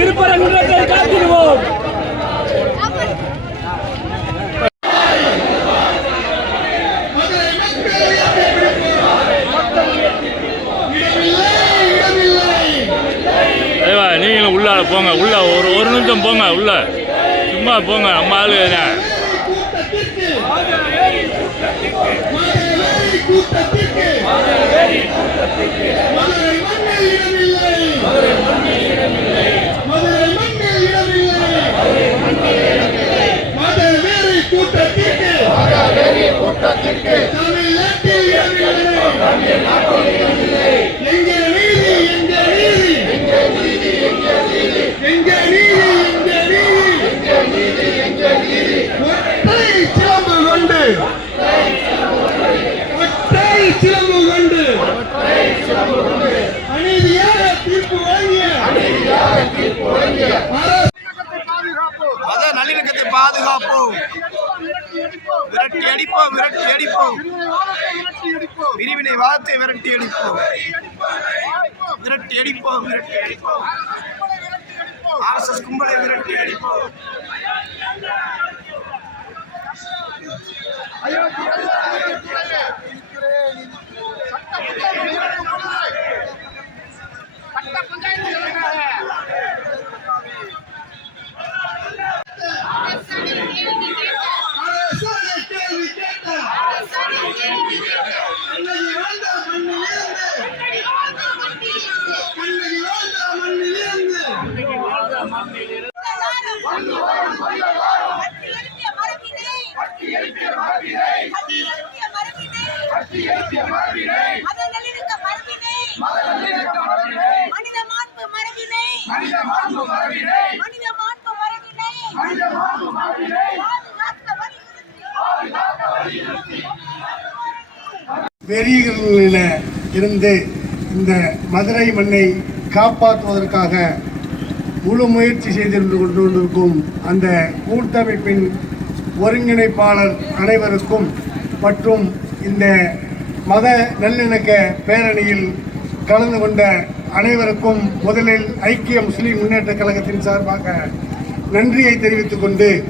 திருப்பரங்குன்றத்தை காத்திடுவோம் ஐயா நீங்களும் உள்ளால போங்க உள்ள ஒரு ஒரு நிமிஷம் போங்க உள்ள. சும்மா போங்க நம்ம ஆளு என்ன? அடிப்போம் விரட்டி அடிப்போம். பிரிவினை வாதத்தை விரட்டி அடிப்போம். விரட்டி அடிப்போம் விரட்டி அடிப்போம். ஆர்எஸ்எஸ் கும்பலை விரட்டி அடிப்போம். ஐயோ மனித மாண்பு மரபினை. மனித மாண்பு மரபினை. பாதுகாக்க வலியுறுத்தி. வெறிகளில இருந்து இந்த மதுரை மண்ணை காப்பாற்றுவதற்காக முழு முயற்சி செய்து கொண்டிருக்கும் அந்த கூட்டமைப்பின் ஒருங்கிணைப்பாளர் அனைவருக்கும் மற்றும் இந்த மத நல்லிணக்க பேரணியில் கலந்து கொண்ட அனைவருக்கும் முதலில் ஐக்கிய முஸ்லீம் முன்னேற்ற கழகத்தின் சார்பாக நன்றியை தெரிவித்துக் கொண்டு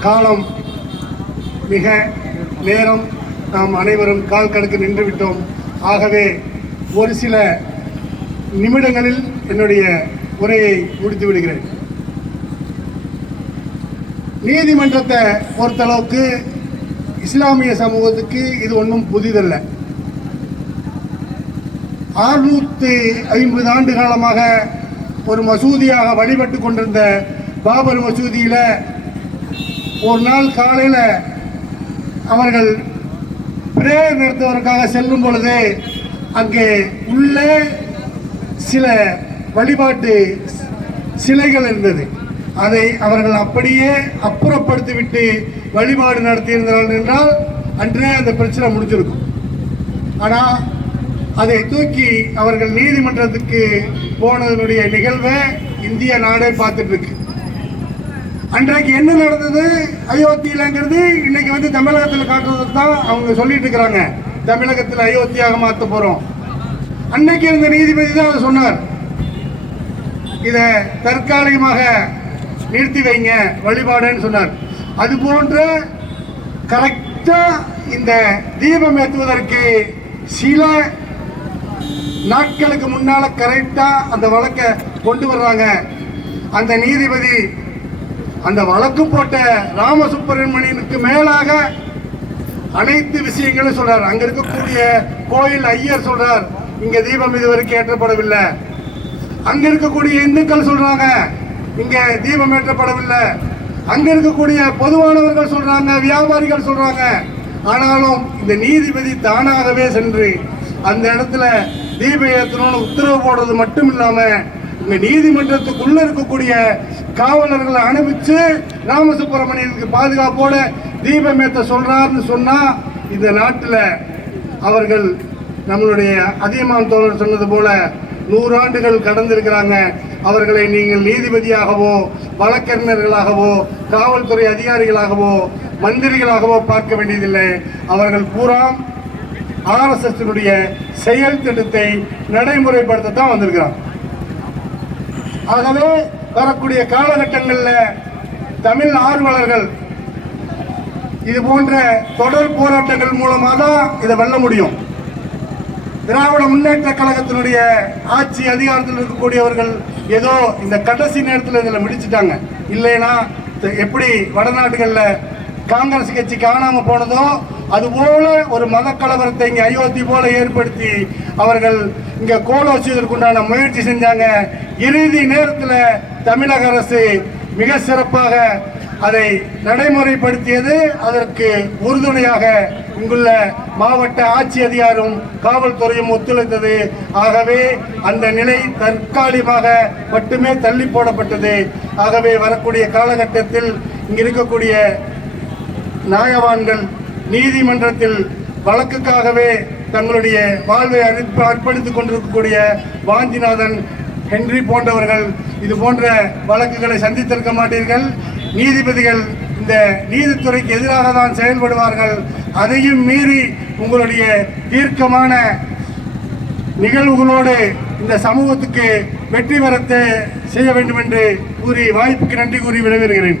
காலம் மிக நேரம் நாம் அனைவரும் கால் கணக்கு நின்றுவிட்டோம். ஆகவே ஒரு சில நிமிடங்களில் என்னுடைய உரையை முடித்து விடுகிறேன். நீதிமன்றத்தை பொறுத்தளவுக்கு இஸ்லாமிய சமூகத்துக்கு இது ஒன்றும் புதிதல்ல. அறுநூத்தி ஐம்பது ஆண்டு காலமாக ஒரு மசூதியாக வழிபட்டு கொண்டிருந்த பாபர் மசூதியில் ஒரு நாள் காலையில் அவர்கள் பிரேயர் நடத்துவதற்காக செல்லும் பொழுது அங்கே உள்ளே சில வழிபாட்டு சிலைகள் இருந்தது. அதை அவர்கள் அப்படியே அப்புறப்படுத்திவிட்டு வழிபாடு நடத்தியிருந்தார்கள் என்றால் அன்றே அந்த பிரச்சனை முடிஞ்சிருக்கும். ஆனால் அதை தூக்கி அவர்கள் நீதிமன்றத்துக்கு போனதனுடைய நிகழ்வை இந்திய நாடே பார்த்துட்டு இருக்கு அன்றைக்கு என்ன நடந்தது? அயோத்தியிலங்கிறது இன்னைக்கு வந்து தமிழகத்தில் காட்டுறதுக்கு தான் அவங்க சொல்லிட்டு இருக்கிறாங்க தமிழகத்தில் அயோத்தியாக மாற்ற போகிறோம் அன்னைக்கு இருந்த நீதிபதி தான் அதை சொன்னார். இதை தற்காலிகமாக நிறுத்தி வைங்க வழிபாடுன்னு சொன்னார். அது போன்ற கரெக்டாக இந்த தீபம் ஏற்றுவதற்கு சில நாட்களுக்கு முன்னால் கரெக்டாக அந்த வழக்கை கொண்டு வர்றாங்க. அந்த நீதிபதி அந்த வழக்கு போட்ட ராமசுப்பிரமணியனுக்கு மேலாக அனைத்து விஷயங்களும் சொல்றார். அங்க இருக்கக்கூடிய கோயில் ஐயர் சொல்றார் இங்க தீபம் இதுவரைக்கும் ஏற்றப்படவில்லை. அங்க இருக்கக்கூடிய இந்துக்கள் சொல்றாங்க இங்க தீபம் ஏற்றப்படவில்லை. அங்க இருக்கக்கூடிய பொதுவானவர்கள் சொல்றாங்க வியாபாரிகள் சொல்றாங்க. ஆனாலும் இந்த நீதிபதி தானாகவே சென்று அந்த இடத்துல தீப ஏற்றணும்னு உத்தரவு போடுறது மட்டும் இல்லாம இந்த நீதிமன்றத்துக்குள்ள இருக்கக்கூடிய காவலர்களை அனுப்பிச்சு ராமசுப்பிரமணியனுக்கு பாதுகாப்போட தீபம் ஏற்ற சொல்றாருன்னு சொன்னா இந்த நாட்டில் அவர்கள் நம்மளுடைய அதியமான் தோழர் சொன்னது போல நூறாண்டுகள் கடந்திருக்கிறாங்க. அவர்களை நீங்கள் நீதிபதியாகவோ வழக்கறிஞர்களாகவோ காவல்துறை அதிகாரிகளாகவோ மந்திரிகளாகவோ பார்க்க வேண்டியதில்லை. அவர்கள் பூரா ஆர்எஸ்எஸ்னுடைய செயல் திட்டத்தை நடைமுறைப்படுத்த தான் வந்திருக்கிறார் ஆகவே வரக்கூடிய காலகட்டங்களில் தமிழ் ஆர்வலர்கள் இது போன்ற தொடர் போராட்டங்கள் மூலமாக தான் இதை வெல்ல முடியும். திராவிட முன்னேற்ற கழகத்தினுடைய ஆட்சி அதிகாரத்தில் இருக்கக்கூடியவர்கள் ஏதோ இந்த கடைசி நேரத்தில் இதில் முடிச்சுட்டாங்க இல்லைன்னா எப்படி வடநாடுகளில் காங்கிரஸ் கட்சி காணாமல் போனதோ அதுபோல ஒரு மத கலவரத்தை இங்கே அயோத்தி போல ஏற்படுத்தி அவர்கள் இங்கே கோலோச்சுவதற்குண்டான முயற்சி செஞ்சாங்க. இறுதி நேரத்தில் தமிழக அரசு மிக சிறப்பாக அதை நடைமுறைப்படுத்தியது அதற்கு உறுதுணையாக இங்குள்ள மாவட்ட ஆட்சி அதிகாரும் காவல்துறையும் ஒத்துழைத்தது. ஆகவே அந்த நிலை தற்காலிகமாக மட்டுமே தள்ளி போடப்பட்டது. ஆகவே வரக்கூடிய காலகட்டத்தில் இங்கு இருக்கக்கூடிய நியாயவான்கள் நீதிமன்றத்தில் வழக்குக்காகவே தங்களுடைய வாழ்வை அர்ப்ப அர்ப்பணித்துக் கொண்டிருக்கக்கூடிய வாஞ்சிநாதன் ஹென்றி போன்றவர்கள் இது போன்ற வழக்குகளை சந்தித்திருக்க மாட்டீர்கள். நீதிபதிகள் இந்த நீதித்துறைக்கு எதிராக தான் செயல்படுவார்கள் அதையும் மீறி உங்களுடைய தீர்க்கமான நிகழ்வுகளோடு இந்த சமூகத்துக்கு வெற்றி பெறத்தை செய்ய வேண்டும் என்று கூறி வாய்ப்புக்கு நன்றி கூறி விடைபெறுகிறேன்.